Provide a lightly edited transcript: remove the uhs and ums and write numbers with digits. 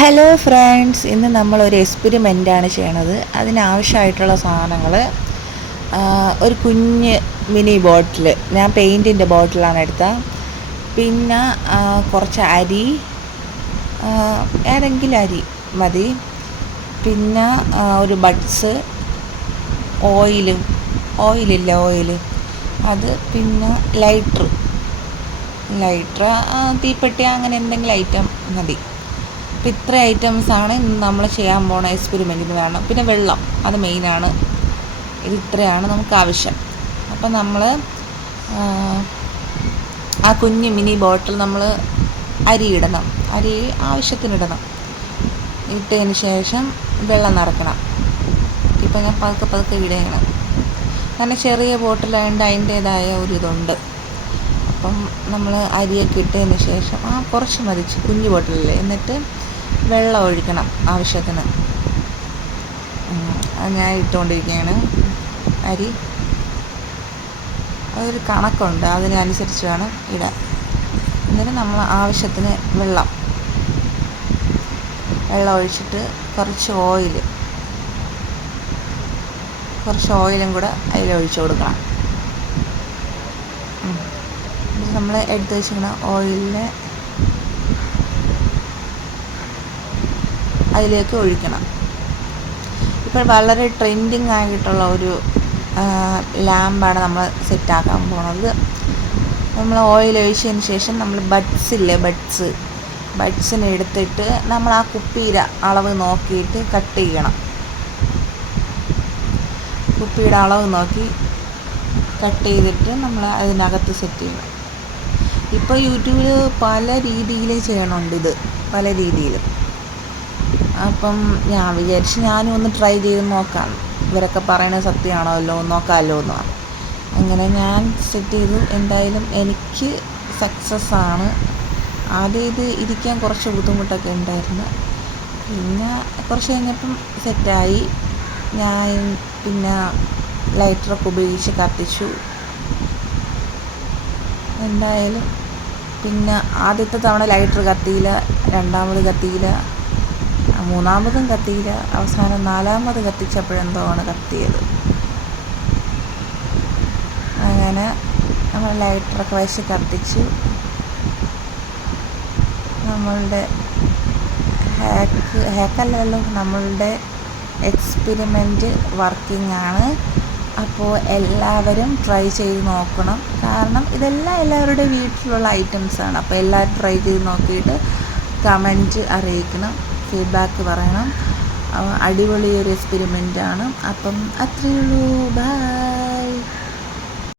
Hello friends, ഇന്ന് നമ്മളൊരു എക്സ്പെരിമെൻ്റാണ് ചെയ്യണത്. അതിനാവശ്യമായിട്ടുള്ള സാധനങ്ങൾ ഒരു കുഞ്ഞ് മിനി ബോട്ടിൽ, ഞാൻ പെയിൻറ്റിൻ്റെ ബോട്ടിലാണ് എടുത്തത്. പിന്നെ കുറച്ച് അരി, ഏതെങ്കിലും അരി മതി. പിന്നെ ഒരു ബഡ്സ്, ഓയിൽ അത്, പിന്നെ ലൈറ്റർ, തീപ്പെട്ടി, അങ്ങനെ എന്തെങ്കിലും ഐറ്റം മതി. അപ്പോൾ ഇത്ര ഐറ്റംസാണ് ഇന്ന് നമ്മൾ ചെയ്യാൻ പോണ എക്സ്പെരിമെൻറ്റിന് വേണം. പിന്നെ വെള്ളം, അത് മെയിനാണ്. ഇത്രയാണ് നമുക്ക് ആവശ്യം. അപ്പം നമ്മൾ ആ കുഞ്ഞ് മിനി ബോട്ടിൽ നമ്മൾ അരി ആവശ്യത്തിനിടണം. ഇട്ടതിന് ശേഷം വെള്ളം നിറയ്ക്കണം. ഇപ്പം ഞാൻ പതുക്കെ ഇടണം, കാരണം ചെറിയ ബോട്ടിലായതുകൊണ്ട് അതിൻ്റേതായ ഒരിതുണ്ട്. അപ്പം നമ്മൾ അരിയൊക്കെ ഇട്ടതിന് ശേഷം കുറച്ച് മതി, കുഞ്ഞു ബോട്ടിലല്ലേ. എന്നിട്ട് വെള്ളം ഒഴിക്കണം ആവശ്യത്തിന്. ഞാൻ ഇട്ടുകൊണ്ടിരിക്കുകയാണ് അരി. അതൊരു കണക്കുണ്ട്, അതിനനുസരിച്ച് വേണം ഇടാൻ. എന്നിട്ട് നമ്മൾ ആവശ്യത്തിന് വെള്ളം ഒഴിച്ചിട്ട് കുറച്ച് ഓയിലും കൂടെ അതിലൊഴിച്ച് കൊടുക്കണം. നമ്മൾ എടുത്ത് വെച്ചിരിക്കുന്ന ഓയിലിനെ അതിലേക്ക് ഒഴിക്കണം. ഇപ്പോൾ വളരെ ട്രെൻഡിങ് ആയിട്ടുള്ള ഒരു ലാമ്പാണ് നമ്മൾ സെറ്റാക്കാൻ പോകുന്നത്. നമ്മൾ ഓയിൽ ഒഴിച്ചതിന് ശേഷം നമ്മൾ ബഡ്സിനെ എടുത്തിട്ട് നമ്മൾ ആ കുപ്പിയുടെ അളവ് നോക്കിയിട്ട് കട്ട് ചെയ്യണം. കുപ്പിയുടെ അളവ് നോക്കി കട്ട് ചെയ്തിട്ട് നമ്മൾ അതിനകത്ത് സെറ്റ് ചെയ്യണം. ഇപ്പോൾ യൂട്യൂബിൽ പല രീതിയിലും ചെയ്യണുണ്ട് ഇത്, പല രീതിയിലും. അപ്പം ഞാൻ വിചാരിച്ച് ഞാനും ഒന്ന് ട്രൈ ചെയ്ത് നോക്കാം, ഇവരൊക്കെ പറയുന്നത് സത്യമാണല്ലോ, നോക്കാമല്ലോ എന്ന്. അങ്ങനെ ഞാൻ സെറ്റ് ചെയ്തു. എന്തായാലും എനിക്ക് സക്സസ് ആണ്. ആദ്യം ഇത് ഇരിക്കാൻ കുറച്ച് ബുദ്ധിമുട്ടൊക്കെ ഉണ്ടായിരുന്നു. പിന്നെ കുറച്ച് കഴിഞ്ഞപ്പം സെറ്റായി. ഞാൻ പിന്നെ ലൈറ്ററൊക്കെ ഉപയോഗിച്ച് കത്തിച്ചു. എന്തായാലും പിന്നെ ആദ്യത്തെ തവണ ലൈറ്റർ കത്തിയില്ല, രണ്ടാമത് കത്തിയില്ല, മൂന്നാമതും കത്തിയില്ല, അവസാനം നാലാമത് കത്തിച്ചപ്പോഴെന്തോ ആണ് കത്തിയത്. അങ്ങനെ നമ്മൾ ലൈറ്ററൊക്കെ വെച്ച് കത്തിച്ചു. നമ്മളുടെ ഹാക്കല്ലല്ലോ, നമ്മളുടെ എക്സ്പെരിമെൻറ്റ് വർക്കിംഗ് ആണ്. അപ്പോൾ എല്ലാവരും ട്രൈ ചെയ്ത് നോക്കണം, കാരണം ഇതെല്ലാം എല്ലാവരുടെ വീട്ടിലുള്ള ഐറ്റംസാണ്. അപ്പോൾ എല്ലാവരും ട്രൈ ചെയ്ത് നോക്കിയിട്ട് കമൻറ്റ് അറിയിക്കണം, ഫീഡ്ബാക്ക് പറയണം. അടിപൊളിയൊരു എക്സ്പെരിമെൻ്റാണ്. അപ്പം അത്രയേ ഉള്ളൂ. ബൈ.